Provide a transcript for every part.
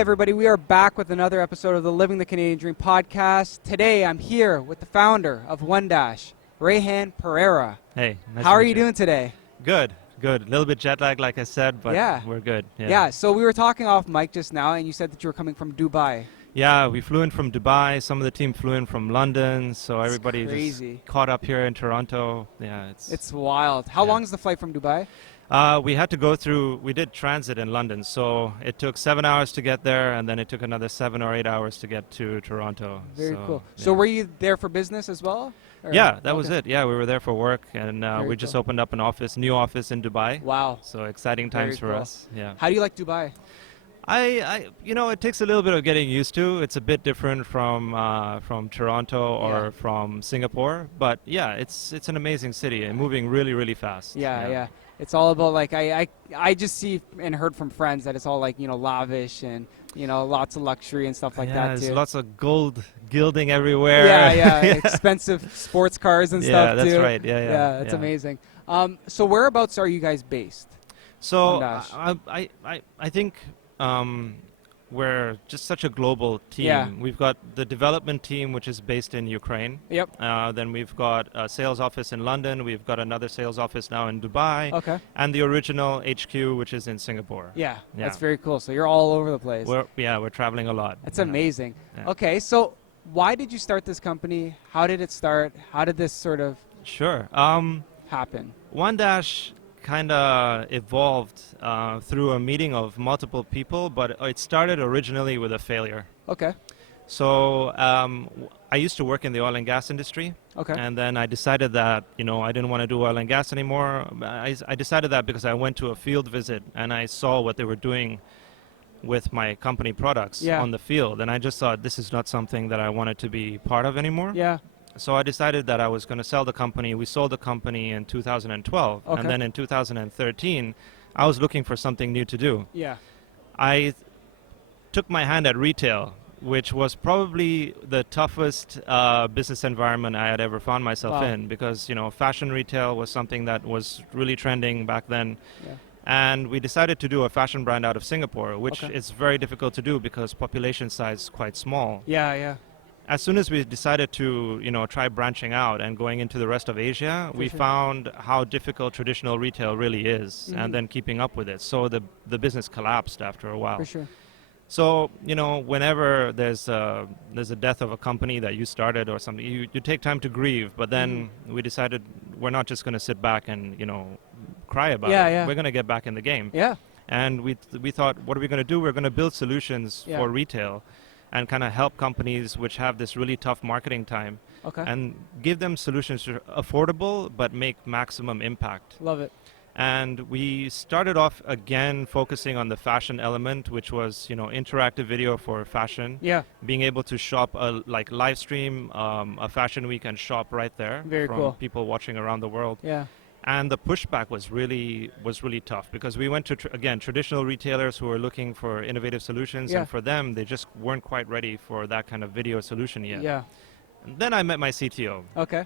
everybody, we are back with another episode of the Living the Canadian Dream podcast. Today I'm here with the founder of OneDash, Rayhan Perera. Hey, nice How to are meet you doing today? Good, good. A little bit jet lag, like I said, but we're good. Yeah, so we were talking off mic just now, and you said that you were coming from Dubai. Yeah, we flew in from Dubai. Some of the team flew in from London, so everybody just caught up here in Toronto. Yeah, it's wild. How long is the flight from Dubai? We had to go through, we did transit in London, so it took 7 hours to get there, and then it took another 7 or 8 hours to get to Toronto. Very cool. So were you there for business as well? Or? Yeah, that was it. Yeah, we were there for work, and we just opened up an new office in Dubai. Wow. So exciting times for us. Yeah. How do you like Dubai? It takes a little bit of getting used to. It's a bit different from Toronto or from Singapore, but yeah, it's an amazing city and moving really, really fast. Yeah. It's all about, like, I just see and heard from friends that it's all, like, lavish and, lots of luxury and stuff like that too. There's lots of gold gilding everywhere. Yeah. Expensive sports cars and stuff too. Yeah, that's right. Yeah, that's amazing. So whereabouts are you guys based? So I think we're just such a global team. Yeah. We've got the development team, which is based in Ukraine. Yep. Then we've got a sales office in London. We've got another sales office now in Dubai. Okay. And the original HQ, which is in Singapore. Yeah, that's very cool. So you're all over the place. We're traveling a lot. That's amazing. Yeah. Okay, so why did you start this company? How did it start? How did this sort of happen? OneDash kind of evolved through a meeting of multiple people, but it started originally with a failure. Okay. So I used to work in the oil and gas industry. Okay. And then I decided that, I didn't want to do oil and gas anymore. I decided that because I went to a field visit and I saw what they were doing with my company products on the field. And I just thought, this is not something that I wanted to be part of anymore. Yeah. So I decided that I was going to sell the company. We sold the company in 2012. Okay. And then in 2013, I was looking for something new to do. Yeah. I took my hand at retail, which was probably the toughest business environment I had ever found myself in, because, fashion retail was something that was really trending back then. Yeah. And we decided to do a fashion brand out of Singapore, which is very difficult to do because population size is quite small. Yeah. As soon as we decided to, try branching out and going into the rest of Asia, we found how difficult traditional retail really is, and then keeping up with it. So the business collapsed after a while. For sure. So, whenever there's a death of a company that you started or something, you take time to grieve. But then we decided we're not just going to sit back and, cry about it. We're going to get back in the game. Yeah. And we thought, what are we going to do? We're going to build solutions for retail and kind of help companies which have this really tough marketing time and give them solutions that are affordable but make maximum impact. Love it. And we started off again focusing on the fashion element, which was, interactive video for fashion. Yeah. Being able to shop, live stream a fashion week and shop right there. Very cool. People watching around the world. Yeah. And the pushback was really tough because we went to, traditional retailers who were looking for innovative solutions. And for them, they just weren't quite ready for that kind of video solution yet. Yeah. And then I met my CTO. Okay.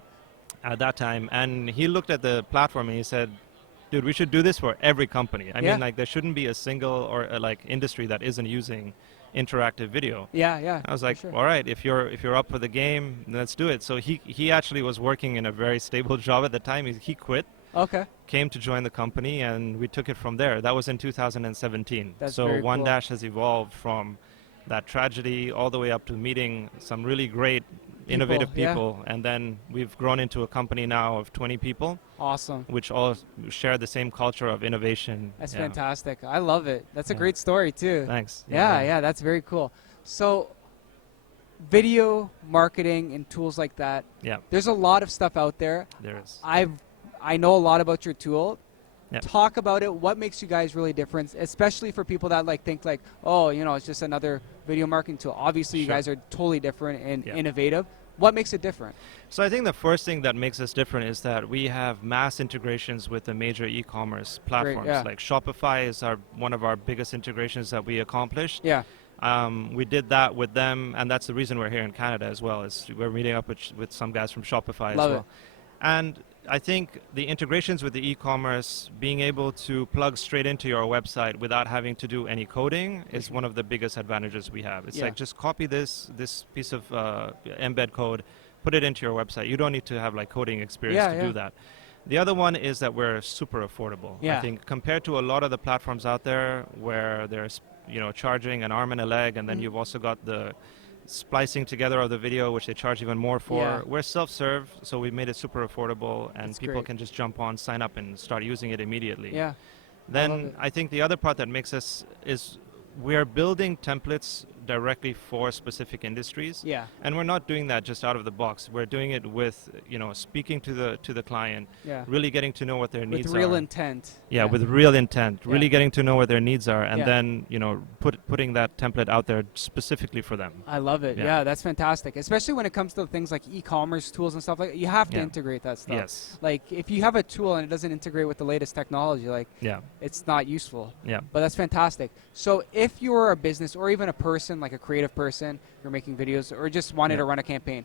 At that time. And he looked at the platform and he said, dude, we should do this for every company. I mean, there shouldn't be a single or industry that isn't using interactive video. Yeah. I was like, all right, if you're up for the game, let's do it. So he actually was working in a very stable job at the time. He quit. Okay. Came to join the company, and we took it from there. That was in 2017. So OneDash has evolved from that tragedy all the way up to meeting some really great innovative people, and then we've grown into a company now of 20 people. Awesome. Which all share the same culture of innovation. That's fantastic. I love it. That's a great story too. Thanks. Yeah, that's very cool. So video marketing and tools like that. Yeah. There's a lot of stuff out there. There is. I know a lot about your tool. Yeah. Talk about it. What makes you guys really different, especially for people that think oh, it's just another video marketing tool. Obviously, you guys are totally different and innovative. What makes it different? So I think the first thing that makes us different is that we have mass integrations with the major e-commerce platforms. Like Shopify is one of our biggest integrations that we accomplished. Yeah. We did that with them, and that's the reason we're here in Canada as well. Is we're meeting up with some guys from Shopify as well. And I think the integrations with the e-commerce, being able to plug straight into your website without having to do any coding is one of the biggest advantages we have. It's like just copy this piece of embed code, put it into your website. You don't need to have like coding experience to do that. The other one is that we're super affordable. I think compared to a lot of the platforms out there where there's charging an arm and a leg, and then you've also got the splicing together of the video, which they charge even more for. We're self-serve, so we made it super affordable, and people can just jump on, sign up, and start using it immediately. Then I think the other part that makes us is we're building templates directly for specific industries. And we're not doing that just out of the box. We're doing it with, speaking to the client, really getting to know what their needs are. With real intent. With real intent, really getting to know what their needs are, and then, putting that template out there specifically for them. I love it. Yeah, that's fantastic. Especially when it comes to things like e-commerce tools and stuff like that. You have to integrate that stuff. Like, if you have a tool and it doesn't integrate with the latest technology, like, it's not useful. But that's fantastic. So if you're a business or even a person, like a creative person, you're making videos or just wanted to run a campaign,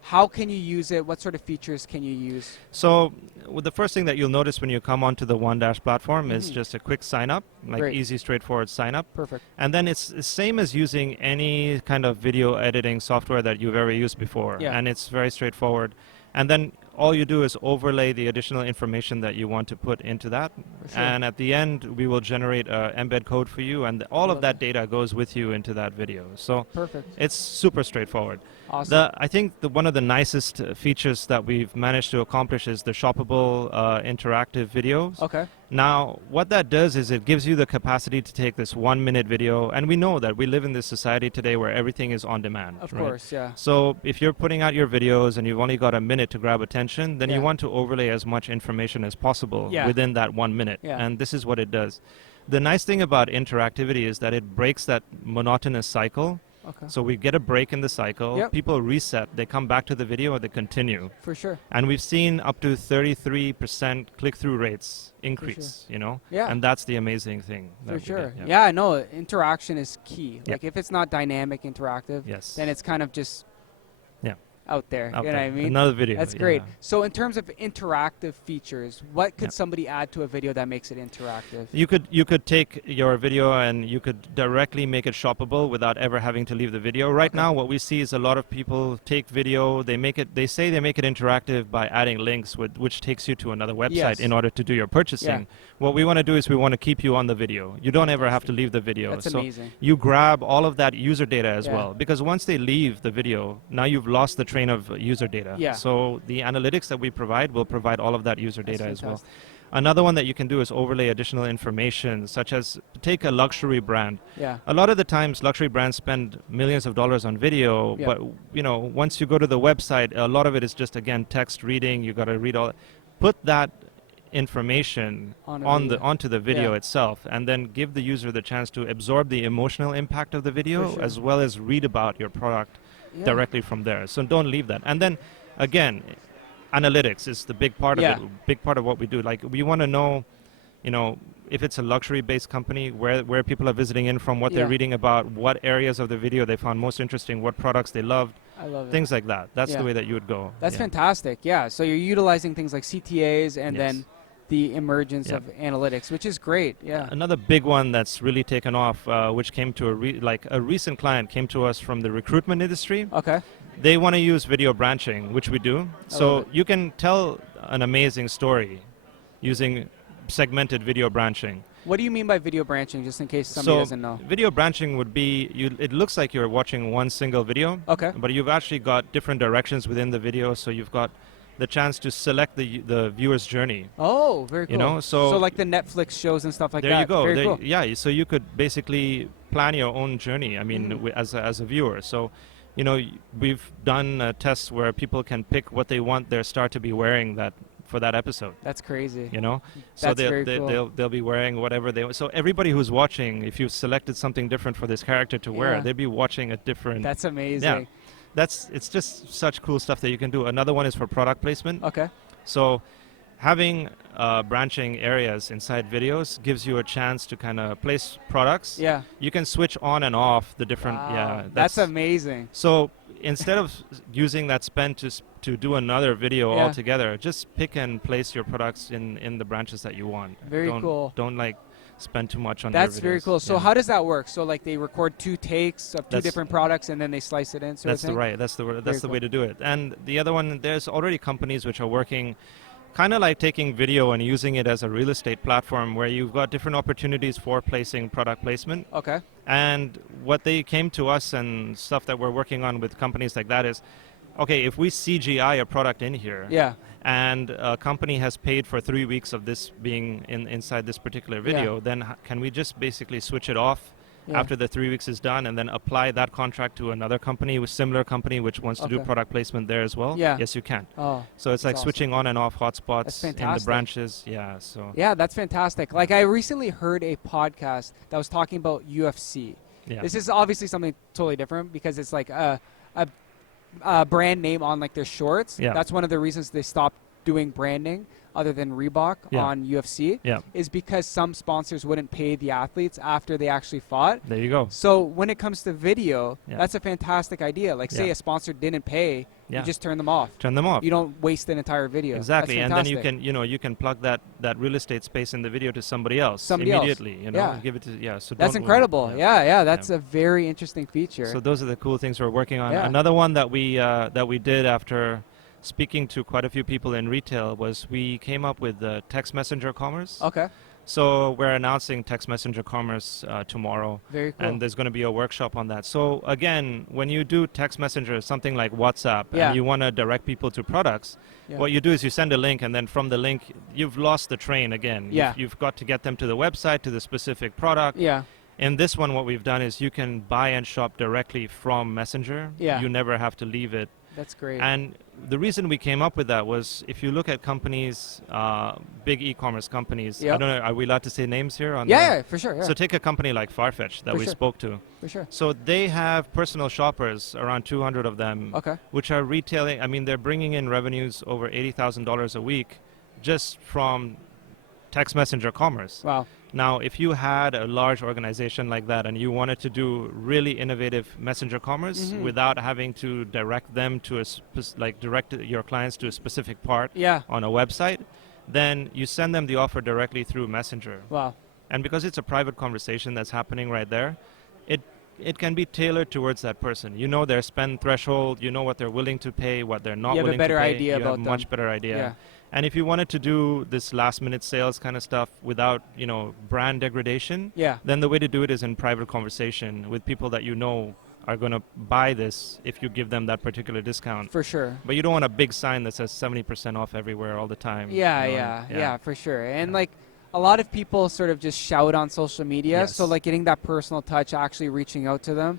how can you use it? What sort of features can you use? So the first thing that you'll notice when you come onto the OneDash platform is just a quick sign up, like easy, straightforward sign up. Perfect. And then it's the same as using any kind of video editing software that you've ever used before. And it's very straightforward. And then all you do is overlay the additional information that you want to put into that. And at the end, we will generate embed code for you, and all of that data goes with you into that video. So it's super straightforward. Awesome. I think one of the nicest features that we've managed to accomplish is the shoppable interactive videos. Now, what that does is it gives you the capacity to take this 1-minute video, and we know that we live in this society today where everything is on demand. Of course, So if you're putting out your videos and you've only got a minute to grab attention, then you want to overlay as much information as possible within that 1 minute, and this is what it does. The nice thing about interactivity is that it breaks that monotonous cycle. So we get a break in the cycle, people reset, they come back to the video, and they continue. For sure. And we've seen up to 33% click-through rates increase, and that's the amazing thing. For sure. I know, interaction is key. Like, if it's not dynamic, interactive, then it's kind of just out there. You know what I mean? Another video. That's great. So in terms of interactive features, what could somebody add to a video that makes it interactive? You could take your video and you could directly make it shoppable without ever having to leave the video. Right now, what we see is a lot of people take video, they say they make it interactive by adding links, which takes you to another website in order to do your purchasing. What we want to do is we want to keep you on the video. You don't ever have to leave the video. That's amazing. You grab all of that user data as well, because once they leave the video, now you've lost the train of user data. So the analytics that we provide will provide all of that user data as well. Another one that you can do is overlay additional information, such as take a luxury brand. A lot of the times luxury brands spend millions of dollars on video, but once you go to the website, a lot of it is just, again, text reading. You got to read all. Put that information onto the video itself, and then give the user the chance to absorb the emotional impact of the video, as well as read about your product directly from there. So don't leave that. And then again, analytics is the big part of it, big part of what we do. Like, we want to know, if it's a luxury-based company, where people are visiting in from, what they're reading about, what areas of the video they found most interesting, what products they loved. I love it. Things like that. That's the way that you would go. That's fantastic. So you're utilizing things like CTAs and then the emergence of analytics, which is great. Another big one that's really taken off, which came to a recent client came to us from the recruitment industry. They want to use video branching, which we do. So you can tell an amazing story using segmented video branching. What do you mean by video branching, just in case somebody doesn't know? Video branching would be, it looks like you're watching one single video, but you've actually got different directions within the video, so you've got the chance to select the viewer's journey. Oh, very cool. So like the Netflix shows and stuff like that. There you go. Very cool. Yeah, so you could basically plan your own journey, I mean, as a viewer. So, we've done tests where people can pick what they want their star to be wearing for that episode. That's crazy. So cool. they'll be wearing whatever they want. So everybody who's watching, if you've selected something different for this character to wear, they'll be watching a different. That's amazing. It's just such cool stuff that you can do. Another one is for product placement. Okay. So having branching areas inside videos gives you a chance to kind of place products. Yeah. You can switch on and off the different. Wow. That's amazing. So instead of using that spend to do another video altogether, just pick and place your products in the branches that you want. Very cool. Don't like spend too much on That's your videos. very cool. So how does that work? So like they record 2 takes of 2 different products and then they slice it in. That's the way to do it. And the other one, there's already companies which are working kind of like taking video and using it as a real estate platform where you've got different opportunities for placing product placement. Okay. And what they came to us and stuff that we're working on with companies like that is, okay, if we CGI a product in here, and a company has paid for 3 weeks of this being inside this particular video, then can we just basically switch it off after the 3 weeks is done and then apply that contract to another company, with similar company which wants to do product placement there as well? Yes, you can. So it's like switching on and off hotspots in the branches. Yeah, that's fantastic. Like I recently heard a podcast that was talking about UFC. This is obviously something totally different because it's like a brand name on like their shorts. That's one of the reasons they stopped doing branding other than Reebok on UFC is because some sponsors wouldn't pay the athletes after they actually fought. There you go. So when it comes to video, that's a fantastic idea. Like say a sponsor didn't pay, you just turn them off. Turn them off. You don't waste an entire video. Exactly. And then you can plug that real estate space in the video to somebody else immediately. You know, give it to So that's incredible. That's a very interesting feature. So those are the cool things we're working on. Another one that we did after speaking to quite a few people in retail was we came up with text messenger commerce. Okay. So we're announcing text messenger commerce tomorrow. Very cool. And there's going to be a workshop on that. So again, when you do text messenger, something like WhatsApp, and you want to direct people to products, what you do is you send a link, and then from the link, you've lost the train again. You've got to get them to the website, to the specific product. In this one, what we've done is you can buy and shop directly from Messenger. You never have to leave it. That's great. And the reason we came up with that was if you look at companies, big e-commerce companies, I don't know, are we allowed to say names here? For sure. So take a company like Farfetch that we spoke to. For sure. So they have personal shoppers, around 200 of them, which are retailing. I mean, they're bringing in revenues over $80,000 a week just from text messenger commerce. Wow. Now, if you had a large organization like that and you wanted to do really innovative messenger commerce without having to direct them to direct your clients to a specific part on a website, then you send them the offer directly through Messenger. Wow. And because it's a private conversation that's happening right there, it can be tailored towards that person. You know their spend threshold, you know what they're willing to pay, what they're not willing to pay. You have a much better idea. And if you wanted to do this last minute sales kind of stuff without, brand degradation, then the way to do it is in private conversation with people that you know are going to buy this if you give them that particular discount. For sure. But you don't want a big sign that says 70% off everywhere all the time. Yeah, for sure. And like a lot of people sort of just shout on social media. So like getting that personal touch, actually reaching out to them.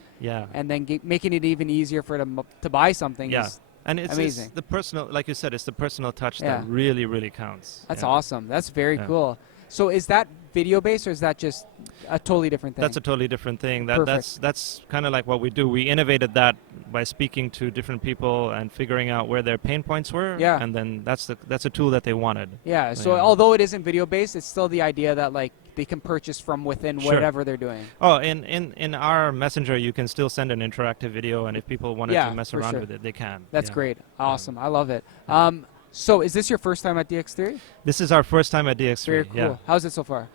And then making it even easier for them to buy something is and it's amazing. It's the personal, like you said, it's the personal touch that really, really counts. That's awesome. That's very cool. So is that video based or is that just a totally different thing? That's a totally different thing. That's kind of like what we do. We innovated that by speaking to different people and figuring out where their pain points were. And then that's a tool that they wanted. So although it isn't video based, it's still the idea that like they can purchase from within whatever they're doing. Oh, in our Messenger, you can still send an interactive video, and if people wanted to mess around with it, they can. That's great. Awesome. I love it. So is this your first time at Dx3? This is our first time at Dx3. Very cool. How's it so far?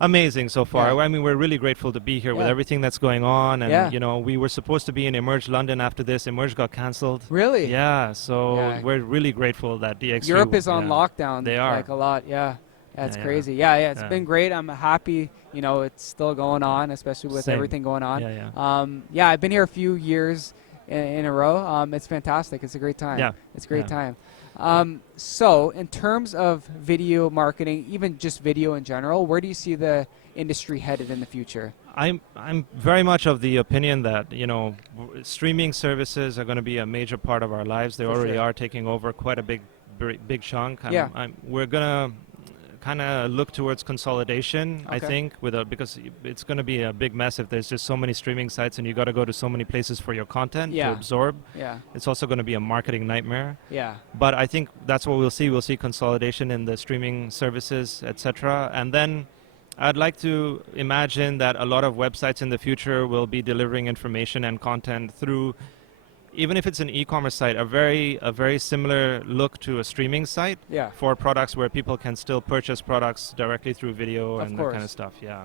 Amazing so far. I mean, we're really grateful to be here with everything that's going on. And, we were supposed to be in Emerge London after this. Emerge got cancelled. Really? Yeah. So we're really grateful that Dx3... Europe is on lockdown. They are. Like a lot, That's crazy. It's been great. I'm happy, it's still going on, especially with everything going on. I've been here a few years in a row. It's fantastic. It's a great time. It's a great time. So in terms of video marketing, even just video in general, where do you see the industry headed in the future? I'm very much of the opinion that, streaming services are going to be a major part of our lives. They already are taking over quite a big chunk. We're going to kind of look towards consolidation, I think, because it's going to be a big mess if there's just so many streaming sites and you got to go to so many places for your content to absorb. It's also going to be a marketing nightmare. But I think that's what we'll see. We'll see consolidation in the streaming services, etc. And then I'd like to imagine that a lot of websites in the future will be delivering information and content through even if it's an e-commerce site, a very similar look to a streaming site for products where people can still purchase products directly through video and that kind of stuff. Yeah.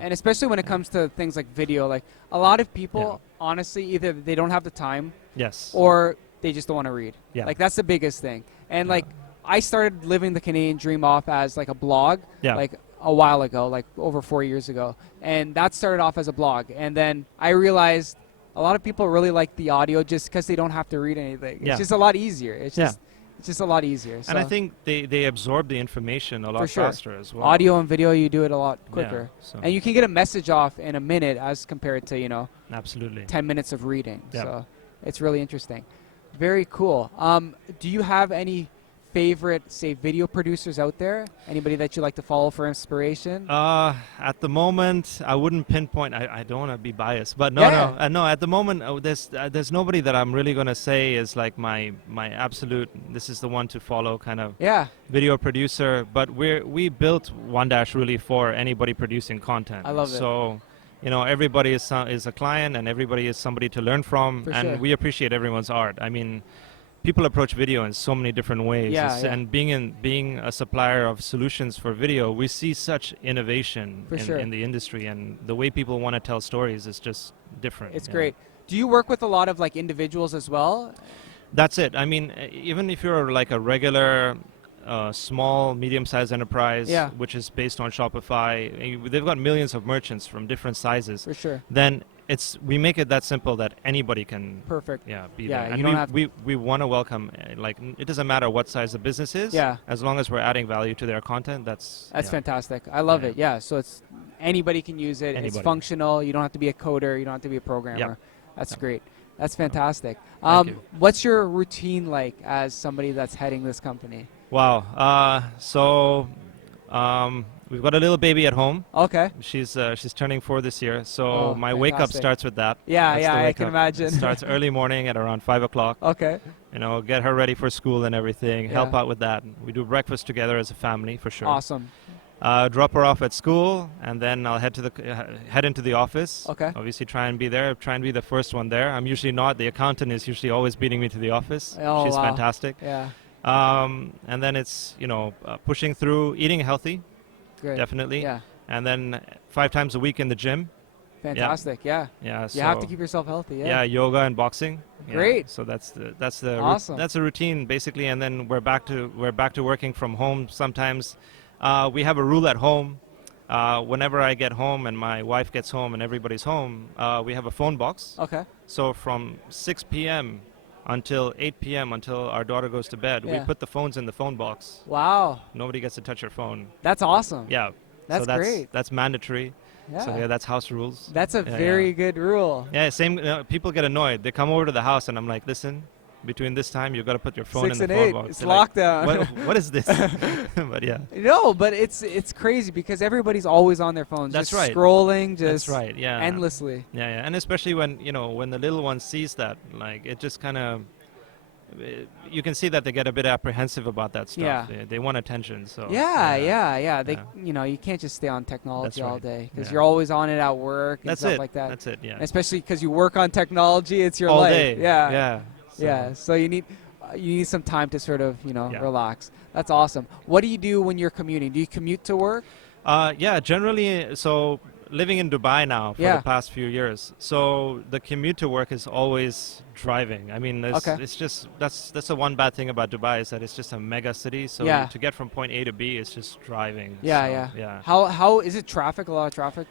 And especially when it comes to things like video, like a lot of people, honestly, either they don't have the time, or they just don't want to read. Like that's the biggest thing. And like I started living the Canadian Dream off as like a blog, like a while ago, like over 4 years ago, and that started off as a blog. And then I realized a lot of people really like the audio just because they don't have to read anything. It's just a lot easier. It's just a lot easier. So. And I think they absorb the information a lot faster as well. Audio and video, you do it a lot quicker. And you can get a message off in a minute as compared to, 10 minutes of reading. So it's really interesting. Very cool. Do you have any favorite, say, video producers out there? Anybody that you like to follow for inspiration? At the moment, I wouldn't pinpoint. I don't want to be biased, but no. At the moment, there's nobody that I'm really going to say is like my absolute. This is the one to follow kind of video producer. But we built OneDash really for anybody producing content. I love it. So. Everybody is a client, and everybody is somebody to learn from, we appreciate everyone's art. I mean, people approach video in so many different ways, and being a supplier of solutions for video, we see such innovation in the industry, and the way people want to tell stories is just different. It's great. Do you work with a lot of like individuals as well? That's it. I mean, even if you're like a regular small, medium-sized enterprise, which is based on Shopify, they've got millions of merchants from different sizes. For sure. Then we make it that simple that anybody can be there. And we want to welcome, like, it doesn't matter what size the business is, as long as we're adding value to their content. That's fantastic. I love it. So it's anybody can use it. It's functional. You don't have to be a coder. You don't have to be a programmer. That's great. That's fantastic. What's your routine like as somebody that's heading this company? Wow. We've got a little baby at home. Okay. She's turning 4 this year, so my wake up starts with that. I can imagine. It starts early morning at around 5 o'clock. Okay. Get her ready for school and everything. Help out with that. We do breakfast together as a family for sure. Awesome. Drop her off at school, and then I'll head into the office. Okay. Obviously, try and be there. Try and be the first one there. I'm usually not. The accountant is usually always beating me to the office. Oh, she's fantastic. Yeah. And then it's pushing through, eating healthy. Good. Definitely. Yeah. And then 5 times a week in the gym. Fantastic. Yeah. So you have to keep yourself healthy. Yeah, yoga and boxing. Great. So that's the awesome. That's a routine basically, and then we're back to working from home. Sometimes we have a rule at home. Whenever I get home and my wife gets home and everybody's home, we have a phone box. Okay. So from 6 p.m. until 8 p.m. until our daughter goes to bed, we put the phones in the phone box. Wow. Nobody gets to touch your phone. That's awesome. Yeah. That's great. That's mandatory. Yeah. So that's house rules. That's a very good rule. Yeah, same. People get annoyed. They come over to the house and I'm like, listen, between this time you've got to put your phone in the phone box. It's lockdown. Like, what is this? But yeah. No, but it's crazy because everybody's always on their phones. That's just right. Scrolling, just endlessly. Yeah. And especially when when the little one sees that, like it just kind of. You can see that they get a bit apprehensive about that stuff. Yeah. They want attention. So They, you can't just stay on technology all day because you're always on it at work and stuff like that. That's it. Yeah. And especially because you work on technology, it's your all life. Day. Yeah. Yeah. So you need some time to sort of relax. That's awesome. What do you do when you're commuting? Do you commute to work? Generally. So living in Dubai now for the past few years. So the commute to work is always driving. I mean, it's just that's the one bad thing about Dubai is that it's just a mega city. So to get from point A to B, it's just driving. Yeah. How is it? Traffic? A lot of traffic?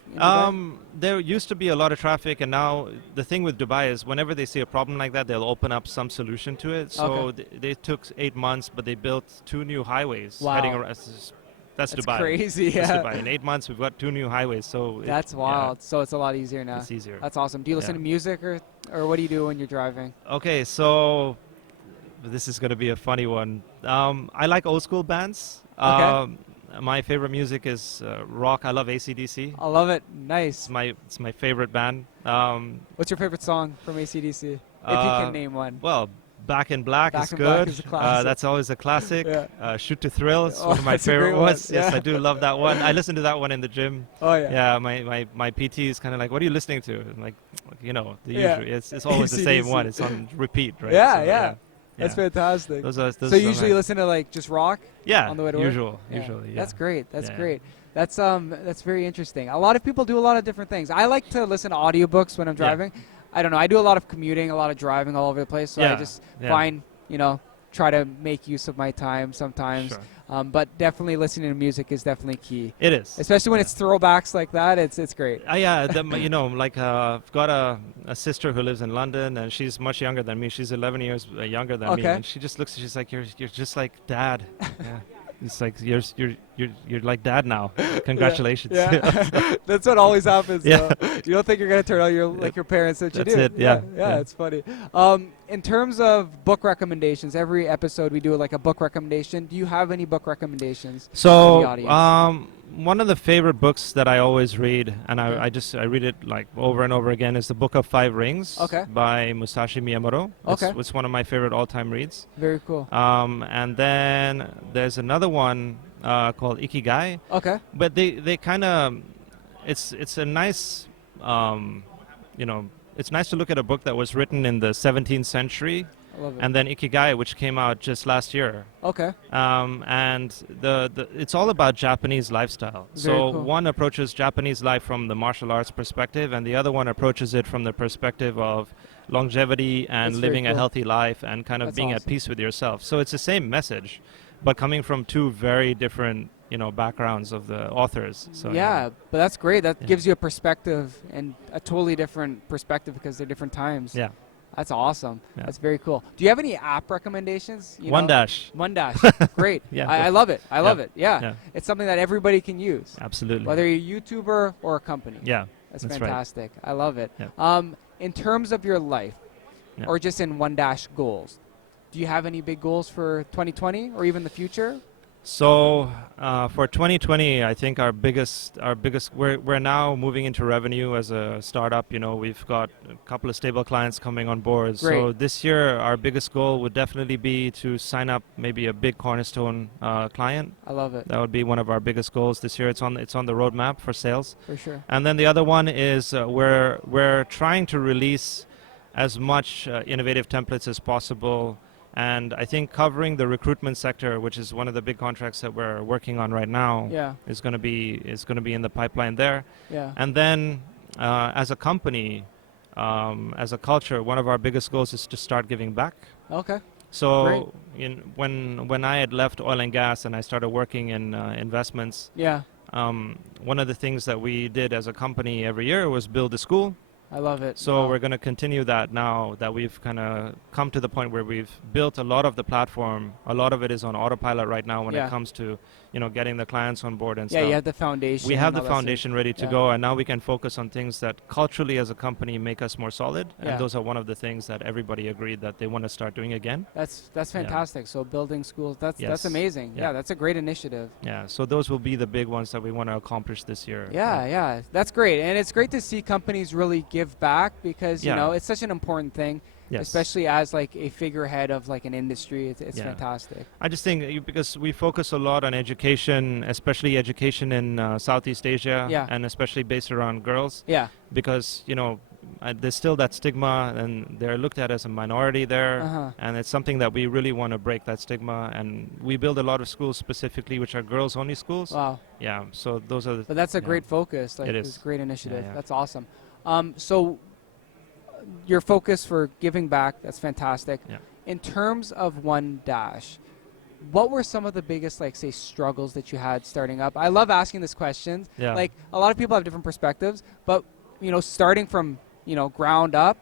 There used to be a lot of traffic, and now the thing with Dubai is whenever they see a problem like that, they'll open up some solution to it. So they took 8 months, but they built 2 new highways heading around. That's Dubai. Crazy, That's Dubai. In 8 months, we've got 2 new highways. So that's wild. So it's a lot easier now. It's easier. That's awesome. Do you listen to music or what do you do when you're driving? Okay, so this is going to be a funny one. I like old school bands. My favorite music is rock. I love AC/DC. I love it. Nice. It's my favorite band. What's your favorite song from AC/DC? If you can name one. Well, Back in Black is good. That's always a classic. Shoot to Thrill is one of my favorite ones. Yes, I do love that one. I listen to that one in the gym. Oh yeah. Yeah, my PT is kind of like, what are you listening to? I'm like, you know, the usual. It's always the same one. It's on repeat, right? Yeah. That's fantastic. Those so you usually listen to like just rock? Yeah, on the way to work? Usually, yeah. That's great. That's great. That's very interesting. A lot of people do a lot of different things. I like to listen to audiobooks when I'm driving. I don't know. I do a lot of commuting, a lot of driving all over the place. So I just find, try to make use of my time sometimes. Sure. But definitely listening to music is definitely key. It is. Especially when it's throwbacks like that. It's great. Like I've got a sister who lives in London, and she's much younger than me. She's 11 years younger than me. And she just looks, she's like, you're just like Dad. Yeah. It's like you're like Dad now. Congratulations. Yeah. That's what always happens. Yeah. You don't think you're gonna turn out like your parents, that you do. That's it. Yeah. It's funny. In terms of book recommendations, every episode we do like a book recommendation. Do you have any book recommendations for the audience? One of the favorite books that I always read, and I read it like over and over again, is the Book of Five Rings by Musashi Miyamoto. It's one of my favorite all-time reads. Very cool. And then there's another one called Ikigai. Okay. But they kind of, it's a nice, it's nice to look at a book that was written in the 17th century. I love it. And then Ikigai, which came out just last year. Okay. And it's all about Japanese lifestyle. Very cool. One approaches Japanese life from the martial arts perspective, and the other one approaches it from the perspective of longevity and living a healthy life and kind of being at peace with yourself. So it's the same message, but coming from two very different backgrounds of the authors. So but that's great. That gives you a perspective, and a totally different perspective because they're different times. Yeah. That's awesome. Yeah. That's very cool. Do you have any app recommendations? OneDash. OneDash. Great. I love it. I love it. Yeah. It's something that everybody can use. Absolutely. Whether you're a YouTuber or a company. Yeah. That's fantastic. Right. I love it. Yeah. In terms of your life, or just in OneDash goals, do you have any big goals for 2020 or even the future? So for 2020, I think our biggest we're now moving into revenue as a startup. We've got a couple of stable clients coming on board. Great. So this year, our biggest goal would definitely be to sign up maybe a big cornerstone client. I love it. That would be one of our biggest goals this year. It's on the roadmap for sales. For sure. And then the other one is we're trying to release as much innovative templates as possible. And I think covering the recruitment sector, which is one of the big contracts that we're working on right now, is going to be in the pipeline there. Yeah. And then, as a company, as a culture, one of our biggest goals is to start giving back. Okay. So, when I had left oil and gas and I started working in investments, one of the things that we did as a company every year was build a school. I love it. So we're going to continue that now that we've kind of come to the point where we've built a lot of the platform. A lot of it is on autopilot right now when it comes to, getting the clients on board and stuff. Yeah, you have the foundation. We have the foundation ready to go, and now we can focus on things that culturally as a company make us more solid. And those are one of the things that everybody agreed that they want to start doing again. That's fantastic. So building schools, that's amazing. Yeah, that's a great initiative. Yeah, so those will be the big ones that we want to accomplish this year. Yeah, that's great. And it's great to see companies really give back because, it's such an important thing. Yes. Especially as like a figurehead of like an industry, it's fantastic. I just think because we focus a lot on education, especially education in Southeast Asia, and especially based around girls. Yeah. Because there's still that stigma, and they're looked at as a minority there, and it's something that we really want to break that stigma. And we build a lot of schools specifically, which are girls-only schools. Wow. Yeah. So those are. But that's a great focus. Like, it is. It's a great initiative. Yeah. That's awesome. So. Your focus for giving back, that's fantastic. Yeah. In terms of OneDash, what were some of the biggest, say, struggles that you had starting up? I love asking this question. Yeah. Like, a lot of people have different perspectives, but, starting from, ground up,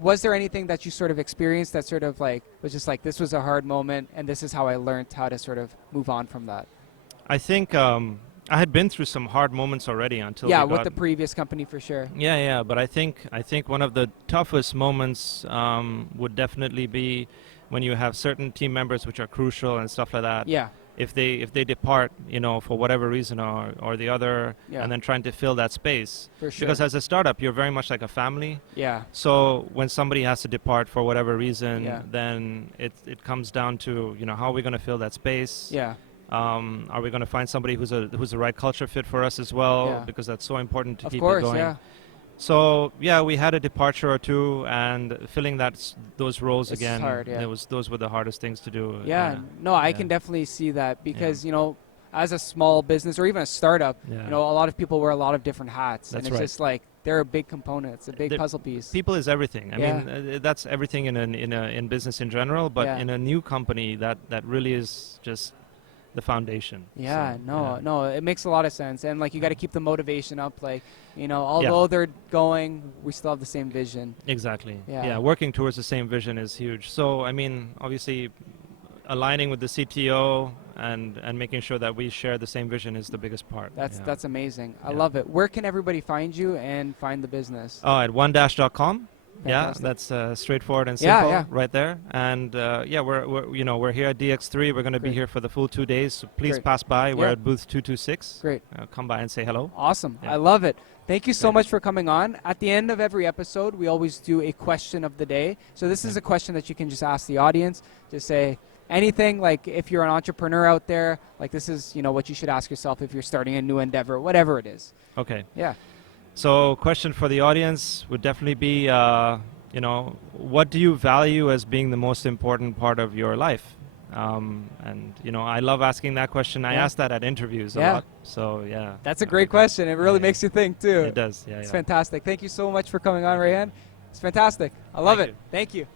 was there anything that you sort of experienced that sort of, was just this was a hard moment, and this is how I learned how to sort of move on from that? I think I had been through some hard moments already until with the previous company for sure. Yeah, but I think one of the toughest moments would definitely be when you have certain team members which are crucial and stuff like that. Yeah. If they depart, for whatever reason or the other, and then trying to fill that space. For sure. Because as a startup, you're very much like a family. Yeah. So when somebody has to depart for whatever reason, then it comes down to how are we going to fill that space? Yeah. Are we going to find somebody who's the right culture fit for us as well? Yeah. Because that's so important to keep it going. Yeah. So yeah, we had a departure or two, and filling those roles it's again. Hard, yeah. Those were the hardest things to do. Yeah, no, I can definitely see that because you know, as a small business or even a startup, you know, a lot of people wear a lot of different hats, and it's just like they're a big component. It's a big puzzle piece. People is everything. I mean, that's everything in business in general, but in a new company, that really is just the foundation. Yeah, so, no, it makes a lot of sense. And like you got to keep the motivation up. Like, you know, although they're going, we still have the same vision. Exactly. Yeah, working towards the same vision is huge. So, I mean, obviously, aligning with the CTO and making sure that we share the same vision is the biggest part. That's amazing. I love it. Where can everybody find you and find the business? Oh, at OneDash.com. Fantastic. Yeah, that's straightforward and simple right there. And we're here at Dx3. We're going to be here for the full 2 days. So please pass by. We're at booth 226. Great. Come by and say hello. Awesome. I love it. Thank you so much for coming on. At the end of every episode, we always do a question of the day. So this is a question that you can just ask the audience. Just say anything, like if you're an entrepreneur out there, like this is, you know, what you should ask yourself if you're starting a new endeavor, whatever it is. Okay. Yeah. So question for the audience would definitely be, you know, what do you value as being the most important part of your life? And, you know, I love asking that question. I ask that at interviews a lot. So, yeah. That's a great question. It really makes you think, too. It does, It's fantastic. Thank you so much for coming on, Rayhan. It's fantastic. I love it. Thank you.